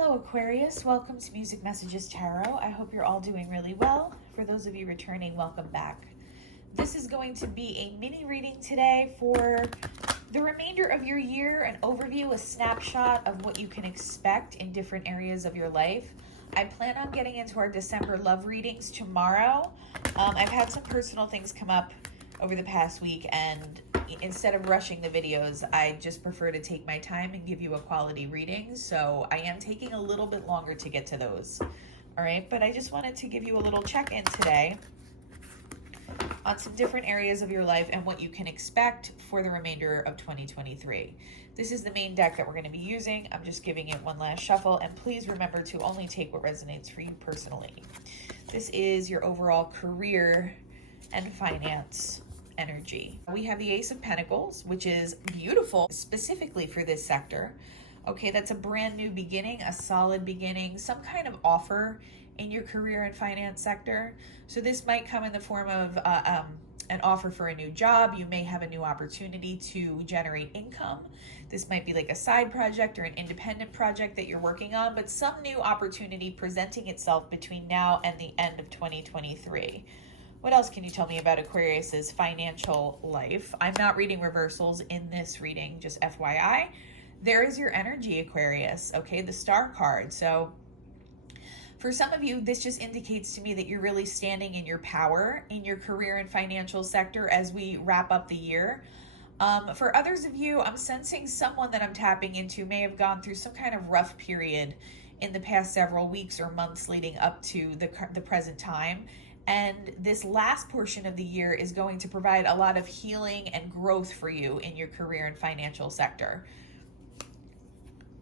Hello Aquarius, welcome to Music Messages Tarot. I hope you're all doing really well. For those of you returning, welcome back. This is going to be a mini reading today for the remainder of your year, an overview, a snapshot of what you can expect in different areas of your life. I plan on getting into our December love readings tomorrow. I've had some personal things come up over the past week, and instead of rushing the videos, I just prefer to take my time and give you a quality reading. So I am taking a little bit longer to get to those. All right, but I just wanted to give you a little check-in today on some different areas of your life and what you can expect for the remainder of 2023. This is the main deck that we're going to be using. I'm just giving it one last shuffle, and please remember to only take what resonates for you personally. This is your overall career and finance energy. We have the Ace of Pentacles, which is beautiful specifically for this sector. Okay, that's a brand new beginning, a solid beginning, some kind of offer in your career and finance sector. So this might come in the form of an offer for a new job. You may have a new opportunity to generate income. This might be like a side project or an independent project that you're working on, but some new opportunity presenting itself between now and the end of 2023. What else can you tell me about Aquarius's financial life? I'm not reading reversals in this reading, just FYI. There is your energy, Aquarius, okay, the Star card. So for some of you, this just indicates to me that you're really standing in your power in your career and financial sector as we wrap up the year. For others of you, I'm sensing someone that I'm tapping into may have gone through some kind of rough period in the past several weeks or months leading up to the present time. And this last portion of the year is going to provide a lot of healing and growth for you in your career and financial sector.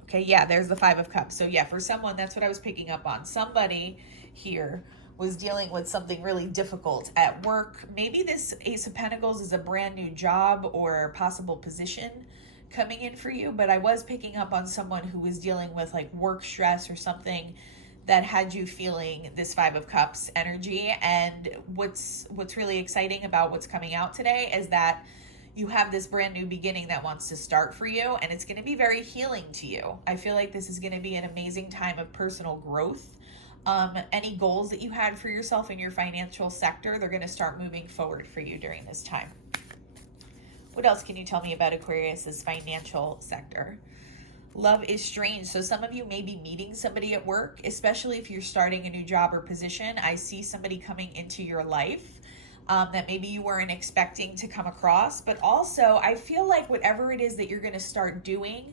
Okay, yeah, there's the Five of Cups. So yeah, for someone, that's what I was picking up on. Somebody here was dealing with something really difficult at work. Maybe this Ace of Pentacles is a brand new job or possible position coming in for you, but I was picking up on someone who was dealing with like work stress or something that had you feeling this Five of Cups energy. And what's really exciting about what's coming out today is that you have this brand new beginning that wants to start for you, and it's going to be very healing to you. I feel like this is going to be an amazing time of personal growth. Any goals that you had for yourself in your financial sector, they're going to start moving forward for you during this time. What else can you tell me about Aquarius's financial sector? Love is strange. So some of you may be meeting somebody at work, especially if you're starting a new job or position. I see somebody coming into your life that maybe you weren't expecting to come across. But also, I feel like whatever it is that you're going to start doing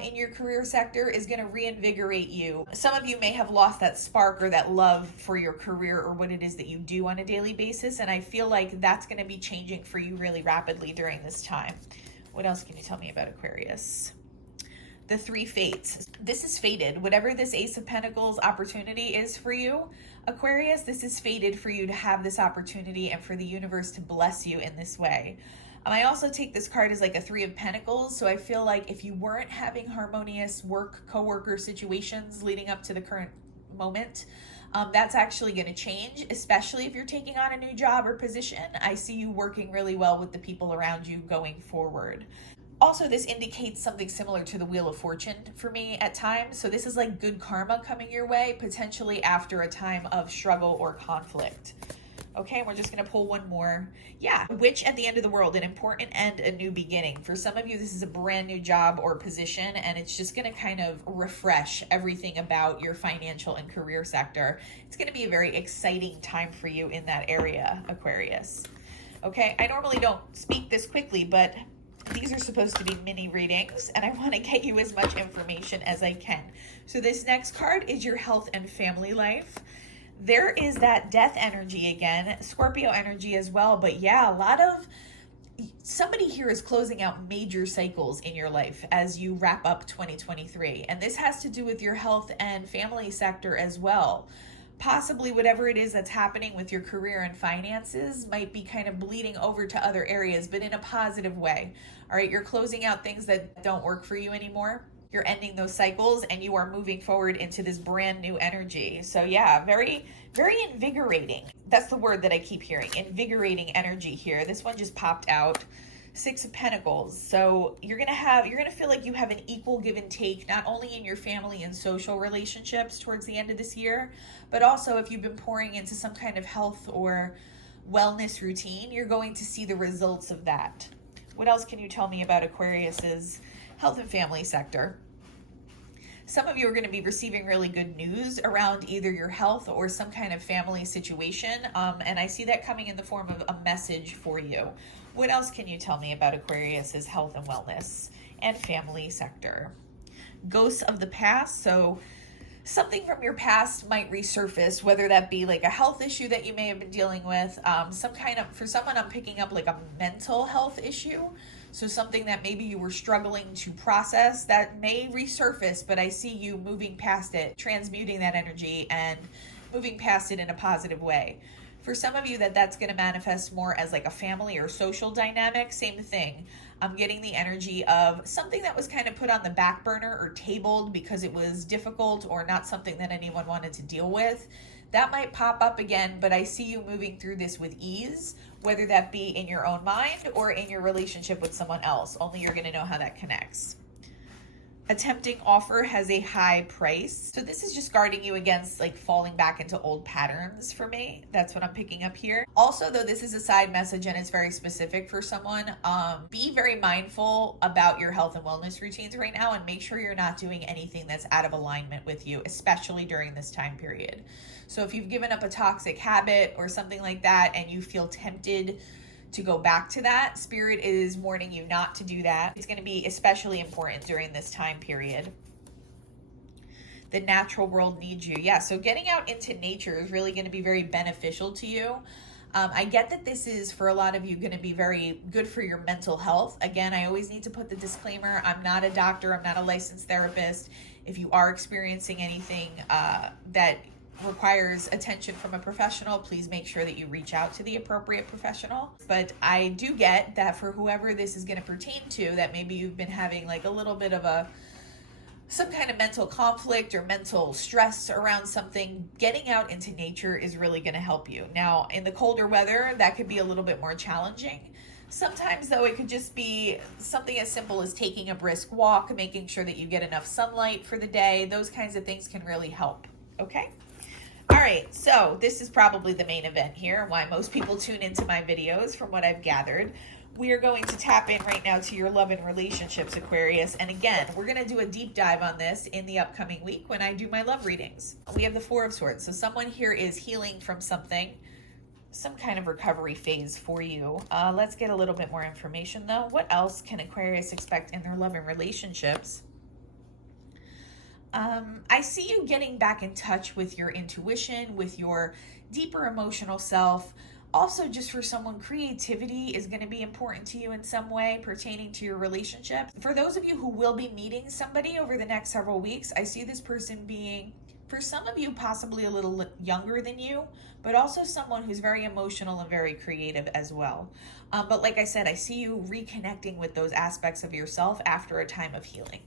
in your career sector is going to reinvigorate you. Some of you may have lost that spark or that love for your career or what it is that you do on a daily basis. And I feel like that's going to be changing for you really rapidly during this time. What else can you tell me about Aquarius? The Three Fates. This is fated. Whatever this Ace of Pentacles opportunity is for you, Aquarius, this is fated for you to have this opportunity and for the universe to bless you in this way. I also take this card as like a Three of Pentacles. So I feel like if you weren't having harmonious coworker situations leading up to the current moment, that's actually going to change, especially if you're taking on a new job or position. I see you working really well with the people around you going forward. Also, this indicates something similar to the Wheel of Fortune for me at times. So this is like good karma coming your way, potentially after a time of struggle or conflict. Okay, we're just going to pull one more. Yeah, Witch at the end of the world, an important end, a new beginning. For some of you, this is a brand new job or position, and it's just going to kind of refresh everything about your financial and career sector. It's going to be a very exciting time for you in that area, Aquarius. Okay, I normally don't speak this quickly, but these are supposed to be mini readings, and I want to get you as much information as I can. So this next card is your health and family life. There is that death energy again, Scorpio energy as well. But yeah, somebody here is closing out major cycles in your life as you wrap up 2023. And this has to do with your health and family sector as well. Possibly whatever it is that's happening with your career and finances might be kind of bleeding over to other areas, but in a positive way. All right, you're closing out things that don't work for you anymore. You're ending those cycles and you are moving forward into this brand new energy. So yeah, very, very invigorating. That's the word that I keep hearing, invigorating energy here. This one just popped out. Six of Pentacles. So you're gonna feel like you have an equal give and take, not only in your family and social relationships towards the end of this year, but also if you've been pouring into some kind of health or wellness routine, you're going to see the results of that. What else can you tell me about Aquarius's health and family sector? Some of you are going to be receiving really good news around either your health or some kind of family situation. And I see that coming in the form of a message for you. What else can you tell me about Aquarius's health and wellness and family sector? Ghosts of the past. So something from your past might resurface, whether that be like a health issue that you may have been dealing with. For someone, I'm picking up like a mental health issue. So something that maybe you were struggling to process that may resurface, but I see you moving past it, transmuting that energy and moving past it in a positive way. For some of you that's going to manifest more as like a family or social dynamic, same thing. I'm getting the energy of something that was kind of put on the back burner or tabled because it was difficult or not something that anyone wanted to deal with. That might pop up again, but I see you moving through this with ease, whether that be in your own mind or in your relationship with someone else. Only you're going to know how that connects. A tempting offer has a high price. So this is just guarding you against like falling back into old patterns for me. That's what I'm picking up here. Also, though, this is a side message and it's very specific for someone. Be very mindful about your health and wellness routines right now and make sure you're not doing anything that's out of alignment with you, especially during this time period. So if you've given up a toxic habit or something like that and you feel tempted to go back to that, Spirit is warning you not to do that. It's going to be especially important during this time period. The natural world needs you. Yeah, so getting out into nature is really going to be very beneficial to you. I get that this is, for a lot of you, going to be very good for your mental health. Again, I always need to put the disclaimer, I'm not a doctor, I'm not a licensed therapist. If you are experiencing anything that requires attention from a professional, please make sure that you reach out to the appropriate professional. But I do get that for whoever this is going to pertain to, that maybe you've been having like a little bit of some kind of mental conflict or mental stress around something, getting out into nature is really going to help you. Now, in the colder weather, that could be a little bit more challenging. Sometimes, though, it could just be something as simple as taking a brisk walk, making sure that you get enough sunlight for the day. Those kinds of things can really help. Okay? All right, so this is probably the main event here, why most people tune into my videos from what I've gathered. We are going to tap in right now to your love and relationships, Aquarius. And again, we're going to do a deep dive on this in the upcoming week when I do my love readings. We have the Four of Swords. So someone here is healing from something, some kind of recovery phase for you. Let's get a little bit more information, though. What else can Aquarius expect in their love and relationships? I see you getting back in touch with your intuition, with your deeper emotional self. Also, just for someone, creativity is going to be important to you in some way pertaining to your relationship. For those of you who will be meeting somebody over the next several weeks, I see this person being, for some of you, possibly a little younger than you, but also someone who's very emotional and very creative as well. But like I said, I see you reconnecting with those aspects of yourself after a time of healing.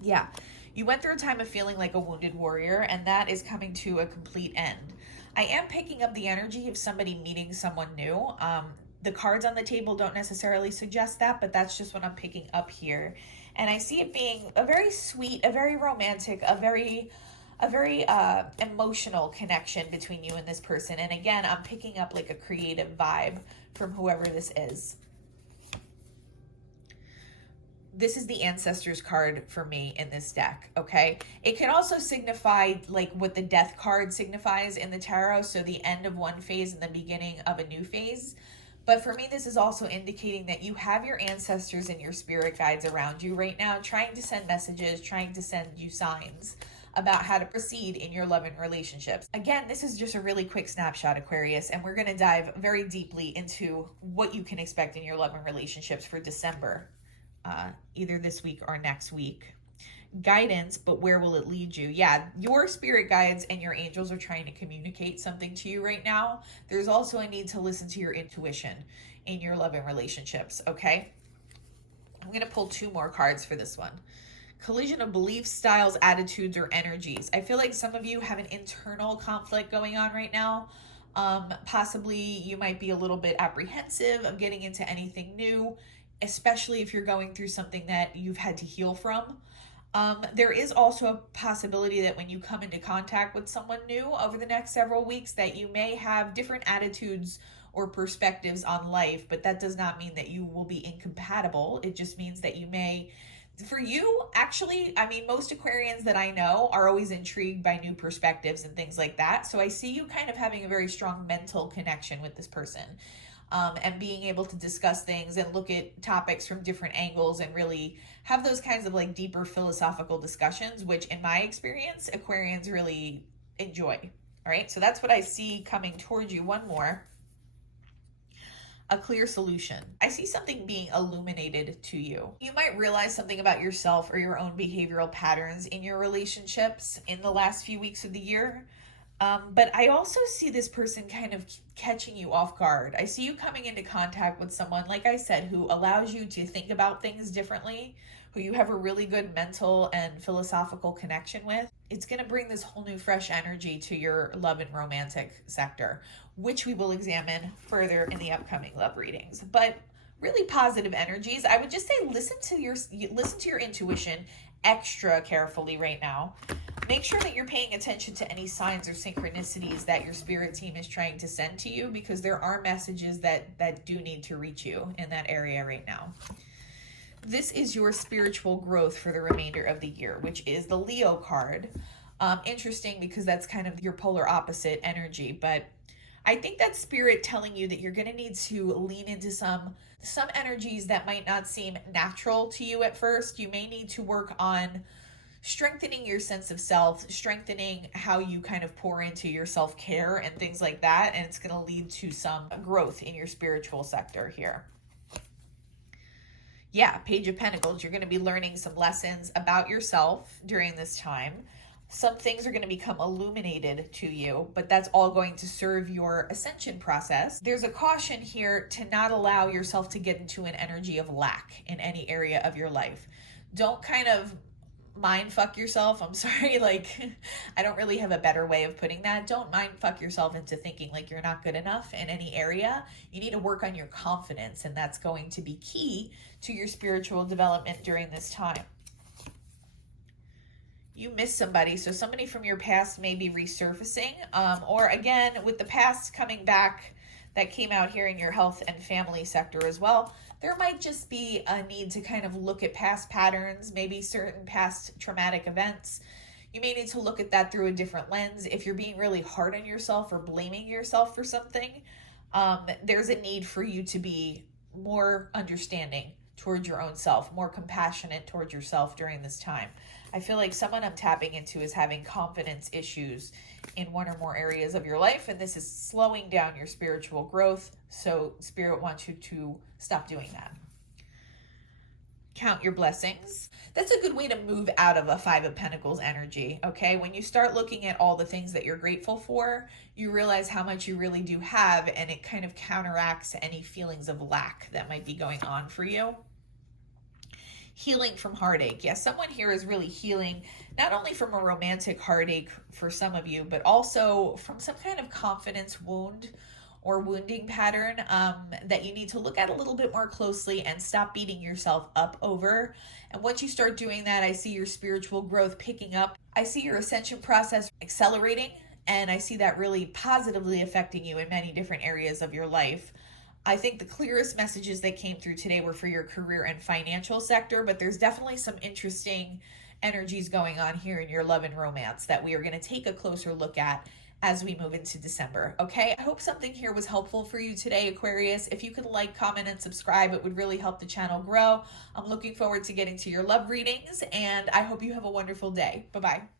Yeah. You went through a time of feeling like a wounded warrior, and that is coming to a complete end. I am picking up the energy of somebody meeting someone new. The cards on the table don't necessarily suggest that, but that's just what I'm picking up here. And I see it being a very sweet, a very romantic, a very emotional connection between you and this person. And again, I'm picking up like a creative vibe from whoever this is. This is the Ancestors card for me in this deck, okay? It can also signify like what the Death card signifies in the tarot, so the end of one phase and the beginning of a new phase. But for me, this is also indicating that you have your ancestors and your spirit guides around you right now, trying to send messages, trying to send you signs about how to proceed in your love and relationships. Again, this is just a really quick snapshot, Aquarius, and we're going to dive very deeply into what you can expect in your love and relationships for December. Either this week or next week. Guidance, but where will it lead you? Yeah, your spirit guides and your angels are trying to communicate something to you right now. There's also a need to listen to your intuition in your love and relationships, okay? I'm going to pull two more cards for this one. Collision of beliefs, styles, attitudes, or energies. I feel like some of you have an internal conflict going on right now. Possibly you might be a little bit apprehensive of getting into anything new, especially if you're going through something that you've had to heal from. There is also a possibility that when you come into contact with someone new over the next several weeks, that you may have different attitudes or perspectives on life, but that does not mean that you will be incompatible. It just means that you may, for you, actually, I mean, most Aquarians that I know are always intrigued by new perspectives and things like that. So I see you kind of having a very strong mental connection with this person. And being able to discuss things and look at topics from different angles and really have those kinds of like deeper philosophical discussions, which in my experience, Aquarians really enjoy. All right, so that's what I see coming towards you. One more. A clear solution. I see something being illuminated to you. You might realize something about yourself or your own behavioral patterns in your relationships in the last few weeks of the year. But I also see this person kind of catching you off guard. I see you coming into contact with someone, like I said, who allows you to think about things differently, who you have a really good mental and philosophical connection with. It's going to bring this whole new fresh energy to your love and romantic sector, which we will examine further in the upcoming love readings. But really positive energies. I would just say listen to your intuition extra carefully right now. Make sure that you're paying attention to any signs or synchronicities that your spirit team is trying to send to you, because there are messages that do need to reach you in that area right now. This is your spiritual growth for the remainder of the year, which is the Leo card. Interesting because that's kind of your polar opposite energy, but I think that's spirit telling you that you're going to need to lean into some energies that might not seem natural to you at first. You may need to work on strengthening your sense of self, strengthening how you kind of pour into your self-care and things like that. And it's going to lead to some growth in your spiritual sector here. Yeah, Page of Pentacles. You're going to be learning some lessons about yourself during this time. Some things are going to become illuminated to you, but that's all going to serve your ascension process. There's a caution here to not allow yourself to get into an energy of lack in any area of your life. Don't kind of mind fuck yourself. I'm sorry, like I don't really have a better way of putting that. Don't mind fuck yourself into thinking like you're not good enough in any area. You need to work on your confidence, and that's going to be key to your spiritual development during this time. You miss somebody, so somebody from your past may be resurfacing, or again, with the past coming back, that came out here in your health and family sector as well. There might just be a need to kind of look at past patterns, maybe certain past traumatic events. You may need to look at that through a different lens. If you're being really hard on yourself or blaming yourself for something, there's a need for you to be more understanding towards your own self, more compassionate towards yourself during this time. I feel like someone I'm tapping into is having confidence issues in one or more areas of your life, and this is slowing down your spiritual growth. So Spirit wants you to stop doing that. Count your blessings. That's a good way to move out of a Five of Pentacles energy, okay? When you start looking at all the things that you're grateful for, you realize how much you really do have, and it kind of counteracts any feelings of lack that might be going on for you. Healing from heartache. Yes, someone here is really healing, not only from a romantic heartache for some of you, but also from some kind of confidence wound or wounding pattern that you need to look at a little bit more closely and stop beating yourself up over. And once you start doing that, I see your spiritual growth picking up. I see your ascension process accelerating, and I see that really positively affecting you in many different areas of your life. I think the clearest messages that came through today were for your career and financial sector, but there's definitely some interesting energies going on here in your love and romance that we are going to take a closer look at as we move into December. Okay, I hope something here was helpful for you today, Aquarius. If you could like, comment, and subscribe, it would really help the channel grow. I'm looking forward to getting to your love readings, and I hope you have a wonderful day. Bye-bye.